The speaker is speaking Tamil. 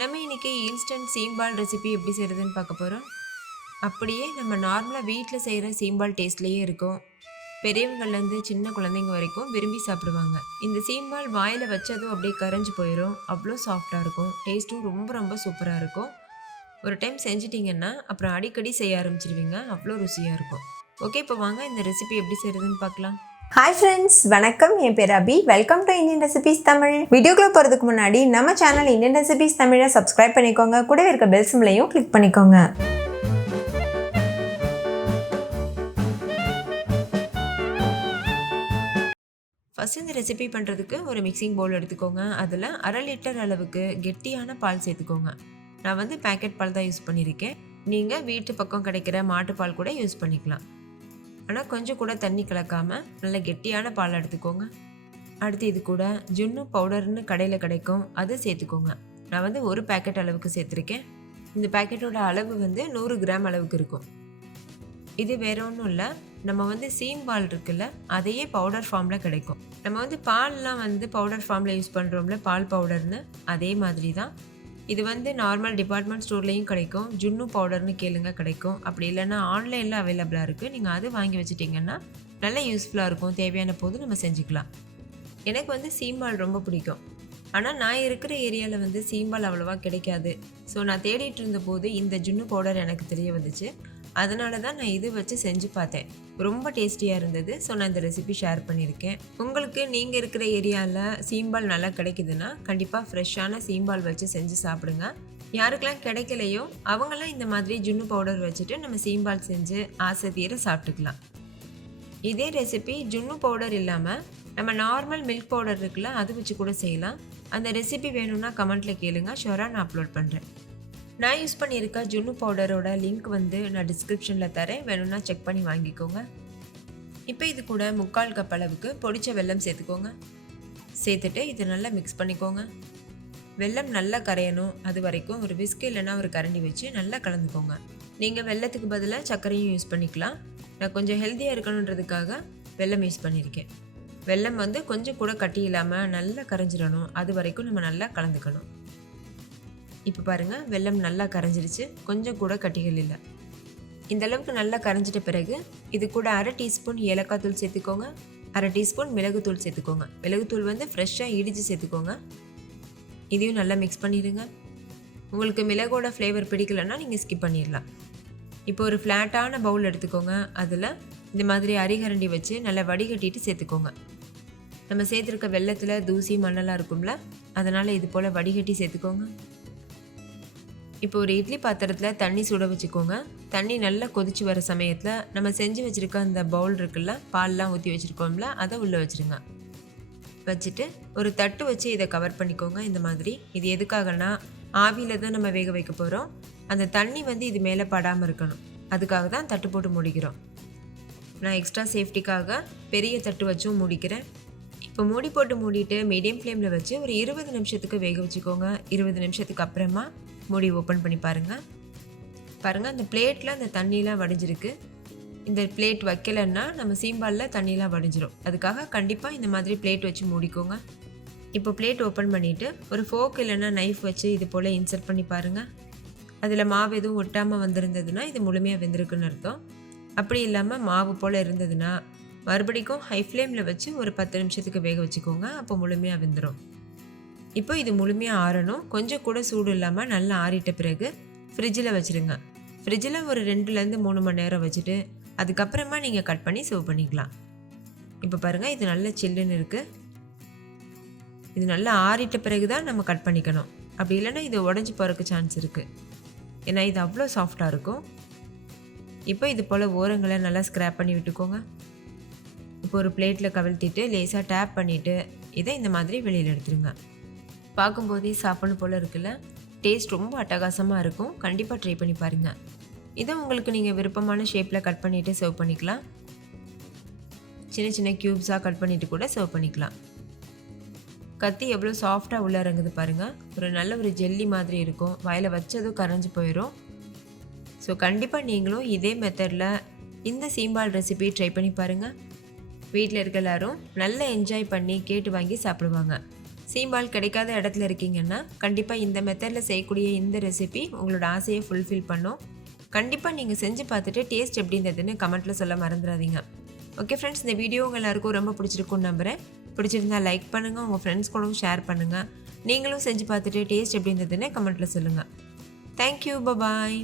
நம்ம இன்றைக்கி இன்ஸ்டன்ட் சீம்பால் ரெசிபி எப்படி செய்கிறதுன்னு பார்க்க போகிறோம். அப்படியே நம்ம நார்மலாக வீட்டில் செய்கிற சீம்பால் டேஸ்ட்லேயே இருக்கும். பெரியவங்கள்லேருந்து சின்ன குழந்தைங்க வரைக்கும் விரும்பி சாப்பிடுவாங்க. இந்த சீம்பால் வாயில் வச்சதும் அப்படியே கரைஞ்சி போயிடும். அவ்வளோ சாஃப்டாக இருக்கும். டேஸ்ட்டும் ரொம்ப ரொம்ப சூப்பராக இருக்கும். ஒரு டைம் செஞ்சிட்டிங்கன்னா அப்புறம் அடிக்கடி செய்ய ஆரம்பிச்சிடுவீங்க. அவ்வளோ ருசியாக இருக்கும். ஓகே, இப்போ வாங்க இந்த ரெசிபி எப்படி செய்கிறதுன்னு பார்க்கலாம். ஹாய் ஃப்ரெண்ட்ஸ், வணக்கம். என் பேர் Abhi. Welcome to Indian recipes Tamil. வீடியோக்குள்ள போகிறதுக்கு முன்னாடி நம்ம சேனல் இந்தியன் ரெசிபீஸ் தமிழை சப்ஸ்கிரைப் பண்ணிக்கோங்க. கூடவே இருக்க பெல் சிம்லையும் கிளிக் பண்ணிக்கோங்க. ஃபஸ்ட் இந்த ரெசிபி பண்ணுறதுக்கு ஒரு மிக்சிங் பவுல் எடுத்துக்கோங்க. அதில் 1/2 லிட்டர் அளவுக்கு கெட்டியான பால் சேர்த்துக்கோங்க. நான் வந்து பேக்கெட் பால் தான் யூஸ் பண்ணியிருக்கேன். நீங்கள் வீட்டு பக்கம் கிடைக்கிற மாட்டுப்பால் கூட யூஸ் பண்ணிக்கலாம். ஆனால் கொஞ்சம் கூட தண்ணி கலக்காமல் நல்ல கெட்டியான பால் எடுத்துக்கோங்க. அடுத்து இது கூட ஜுன்னு பவுடர்னு கடையில் கிடைக்கும், அது சேர்த்துக்கோங்க. நான் வந்து ஒரு பேக்கெட் அளவுக்கு சேர்த்துருக்கேன். இந்த பேக்கெட்டோட அளவு வந்து 100 கிராம் அளவுக்கு இருக்கும். இது வேற ஒன்றும் இல்லை, நம்ம வந்து சீம்பால் இருக்குல்ல, அதையே பவுடர் ஃபார்மில் கிடைக்கும். நம்ம வந்து பால்லாம் வந்து பவுடர் ஃபார்மில் யூஸ் பண்ணுறோம்ல, பால் பவுடர்னு, அதே மாதிரி தான் இது வந்து நார்மல் டிபார்ட்மெண்ட் ஸ்டோர்லேயும் கிடைக்கும். ஜுன்னு பவுடர்னு கேளுங்க, கிடைக்கும். அப்படி இல்லைன்னா ஆன்லைனில் அவைலபிளாக இருக்குது. நீங்கள் அது வாங்கி வச்சுட்டிங்கன்னா நல்ல யூஸ்ஃபுல்லாக இருக்கும். தேவையான போது நம்ம செஞ்சுக்கலாம். எனக்கு வந்து சீம்பால் ரொம்ப பிடிக்கும். ஆனால் நான் இருக்கிற ஏரியாவில் வந்து சீம்பால் அவ்வளோவா கிடைக்காது. ஸோ நான் தேடிட்டு இருந்தபோது இந்த ஜுன்னு பவுடர் எனக்கு தெரிய வந்துச்சு. அதனால தான் நான் இது வச்சு செஞ்சு பார்த்தேன். ரொம்ப டேஸ்டியாக இருந்தது. ஸோ நான் இந்த ரெசிபி ஷேர் பண்ணியிருக்கேன். உங்களுக்கு நீங்கள் இருக்கிற ஏரியாவில் சீம்பால் நல்லா கிடைக்குதுன்னா கண்டிப்பாக ஃப்ரெஷ்ஷான சீம்பால் வச்சு செஞ்சு சாப்பிடுங்க. யாருக்கெல்லாம் கிடைக்கலையோ அவங்களாம் இந்த மாதிரி ஜுன்னு பவுடர் வச்சுட்டு நம்ம சீம்பால் செஞ்சு ஆசை தீர சாப்பிட்டுக்கலாம். இதே ரெசிபி ஜுன்னு பவுடர் இல்லாமல் நம்ம நார்மல் மில்க் பவுடர் இருக்குல்ல, அது வச்சு கூட செய்யலாம். அந்த ரெசிபி வேணும்னா கமெண்ட்டில் கேளுங்க, ஷுவராக நான் அப்லோட் பண்ணுறேன். நான் யூஸ் பண்ணியிருக்க ஜுன்னு பவுடரோட லிங்க் வந்து நான் டிஸ்கிரிப்ஷனில் தரேன், வேணும்னா செக் பண்ணி வாங்கிக்கோங்க. இப்போ இது கூட 3/4 கப் அளவுக்கு பொடிச்ச வெல்லம் சேர்த்துக்கோங்க. சேர்த்துட்டு இது நல்லா மிக்ஸ் பண்ணிக்கோங்க. வெல்லம் நல்லா கரையணும், அது வரைக்கும் ஒரு விஸ்க் இல்லைன்னா ஒரு கரண்டி வச்சு நல்லா கலந்துக்கோங்க. நீங்கள் வெல்லத்துக்கு பதிலாக சர்க்கரையும் யூஸ் பண்ணிக்கலாம். நான் கொஞ்சம் ஹெல்த்தியாக இருக்கணுன்றதுக்காக வெல்லம் யூஸ் பண்ணியிருக்கேன். வெல்லம் வந்து கொஞ்சம் கூட கட்டி இல்லாமல் நல்லா கரைஞ்சிடணும், அது வரைக்கும் நம்ம நல்லா கலந்துக்கணும். இப்போ பாருங்கள், வெல்லம் நல்லா கரைஞ்சிருச்சு, கொஞ்சம் கூட கட்டிகள் இல்லை. இந்த அளவுக்கு நல்லா கரைஞ்சிட்ட பிறகு இது கூட 1/2 டீஸ்பூன் ஏலக்காய் தூள் சேர்த்துக்கோங்க. 1/2 டீஸ்பூன் மிளகுத்தூள் சேர்த்துக்கோங்க. மிளகுத்தூள் வந்து ஃப்ரெஷ்ஷாக இடித்து சேர்த்துக்கோங்க. இதையும் நல்லா மிக்ஸ் பண்ணிடுங்க. உங்களுக்கு மிளகோட ஃப்ளேவர் பிடிக்கலன்னா நீங்கள் ஸ்கிப் பண்ணிடலாம். இப்போ ஒரு ஃப்ளாட்டான பவுல் எடுத்துக்கோங்க. அதில் இந்த மாதிரி அரிகரண்டி வச்சு நல்லா வடிகட்டிட்டு சேர்த்துக்கோங்க. நம்ம சேர்த்துருக்க வெல்லத்தில் தூசி மண்ணெல்லாம் இருக்கும்ல, அதனால் இது போல் வடிகட்டி சேர்த்துக்கோங்க. இப்போ ஒரு இட்லி பாத்திரத்தில் தண்ணி சுட வச்சுக்கோங்க. தண்ணி நல்லா கொதிச்சு வர சமயத்தில் நம்ம செஞ்சு வச்சுருக்க அந்த பவுல் இருக்குல்ல, பால்லாம் ஊற்றி வச்சுருக்கோம்ல, அதை உள்ளே வச்சுருங்க. வச்சுட்டு ஒரு தட்டு வச்சு இதை கவர் பண்ணிக்கோங்க. இந்த மாதிரி இது எதுக்காகனா ஆவியில் தான் நம்ம வேக வைக்க போகிறோம். அந்த தண்ணி வந்து இது மேலே படாமல் இருக்கணும், அதுக்காக தான் தட்டு போட்டு மூடிக்கிறோம். நான் எக்ஸ்ட்ரா சேஃப்டிக்காக பெரிய தட்டு வச்சும் மூடிக்கிறேன். இப்போ மூடி போட்டு மூடிட்டு மீடியம் ஃப்ளேமில் வச்சு ஒரு 20 நிமிஷத்துக்கு வேக வச்சுக்கோங்க. 20 நிமிஷத்துக்கு அப்புறமா மூடி ஓப்பன் பண்ணி பாருங்கள். அந்த பிளேட்டில் அந்த தண்ணியெலாம் வடிஞ்சிருக்கு. இந்த பிளேட் வைக்கலைன்னா நம்ம சீம்பாலில் தண்ணியெலாம் வடிஞ்சிரும். அதுக்காக கண்டிப்பாக இந்த மாதிரி பிளேட் வச்சு மூடிக்கோங்க. இப்போ பிளேட் ஓப்பன் பண்ணிவிட்டு ஒரு ஃபோக் இல்லைன்னா நைஃப் வச்சு இது போல் இன்சர்ட் பண்ணி பாருங்கள். அதில் மாவு எதுவும் ஒட்டாமல் வந்திருந்ததுன்னா இது முழுமையாக வெந்திருக்குன்னு அர்த்தம். அப்படி இல்லாமல் மாவு போல் இருந்ததுன்னா மறுபடிக்கும் ஹை ஃப்ளேமில் வச்சு ஒரு 10 நிமிஷத்துக்கு வேக வச்சுக்கோங்க. அப்போ முழுமையாக வெந்துடும். இப்போ இது முழுமையாக ஆறணும். கொஞ்சம் கூட சூடு இல்லாமல் நல்லா ஆறிட்ட பிறகு ஃப்ரிட்ஜில் வச்சுருங்க. ஃப்ரிட்ஜில் ஒரு 2லேருந்து 3 மணி நேரம் வச்சுட்டு அதுக்கப்புறமா நீங்கள் கட் பண்ணி சர்வ் பண்ணிக்கலாம். இப்போ பாருங்கள், இது நல்ல சில்லுன்னு இருக்குது. இது நல்லா ஆறிட்ட பிறகு தான் நம்ம கட் பண்ணிக்கணும். அப்படி இல்லைன்னா இது உடஞ்சி போகிறதுக்கு சான்ஸ் இருக்குது, ஏன்னா இது அவ்வளோ சாஃப்டாக இருக்கும். இப்போ இது போல் ஓரங்களை நல்லா ஸ்க்ராப் பண்ணி விட்டுக்கோங்க. இப்போ ஒரு பிளேட்டில் கவிழ்த்திட்டு லேசாக டேப் பண்ணிவிட்டு இதை இந்த மாதிரி வெளியில் எடுத்துருங்க. பார்க்கும்போதே சாப்பிடணும் போல் இருக்குல்ல, டேஸ்ட் ரொம்ப அட்டகாசமாக இருக்கும். கண்டிப்பாக ட்ரை பண்ணி பாருங்கள். இதை உங்களுக்கு நீங்கள் விருப்பமான ஷேப்பில் கட் பண்ணிவிட்டு சர்வ் பண்ணிக்கலாம். சின்ன சின்ன க்யூப்ஸாக கட் பண்ணிவிட்டு கூட சர்வ் பண்ணிக்கலாம். கத்தி எவ்வளோ சாஃப்டாக உள்ளே இறங்குது பாருங்கள். ஒரு நல்ல ஒரு ஜெல்லி மாதிரி இருக்கும். வாயில் வச்சதும் கரைஞ்சி போயிடும். ஸோ கண்டிப்பாக நீங்களும் இதே மெத்தடில் இந்த சீம்பால் ரெசிபி ட்ரை பண்ணி பாருங்கள். வீட்டில் இருக்க எல்லாரும் நல்லா என்ஜாய் பண்ணி கேட்டு வாங்கி சாப்பிடுவாங்க. சீம்பால் கிடைக்காத இடத்துல இருக்கீங்கன்னா கண்டிப்பாக இந்த மெத்தடில் செய்யக்கூடிய இந்த ரெசிபி உங்களோட ஆசையை ஃபுல்ஃபில் பண்ணும். கண்டிப்பாக நீங்கள் செஞ்சு பார்த்துட்டு டேஸ்ட் எப்படி இருந்ததுன்னு கமெண்ட்டில் சொல்ல மறந்துடாதீங்க. ஓகே ஃப்ரெண்ட்ஸ், இந்த வீடியோ உங்கள் எல்லாருக்கும் ரொம்ப பிடிச்சிருக்குன்னு நம்புகிறேன். பிடிச்சிருந்தா லைக் பண்ணுங்கள், உங்கள் ஃப்ரெண்ட்ஸ் கூடவும் ஷேர் பண்ணுங்கள். நீங்களும் செஞ்சு பார்த்துட்டு டேஸ்ட் எப்படி இருந்ததுன்னு கமெண்ட்டில் சொல்லுங்கள். தேங்க்யூ, பாய்.